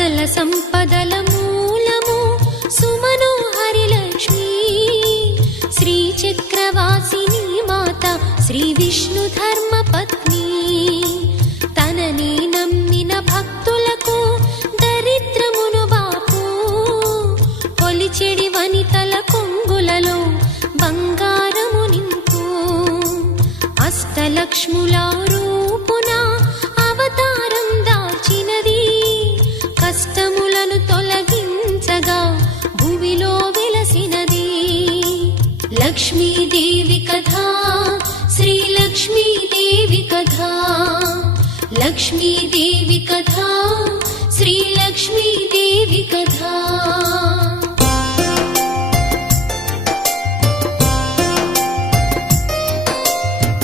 సకల సంపదల మూలము సుమనోహరి లక్ష్మి. శ్రీ చక్రవాసిని మాత శ్రీ విష్ణు ధర్మ పత్ని. తనని నమ్మిన భక్తులకు దరిద్రమును బాపు. పొలిచెడి వనితల కొంగులలో బంగారము నింపు. అష్టలక్ష్ములారు लक्ष्मीदेवी कथा श्रीलक्ष्मीदेवी कथा लक्ष्मीदेवी कथा श्रीलक्ष्मीदेवी कथा।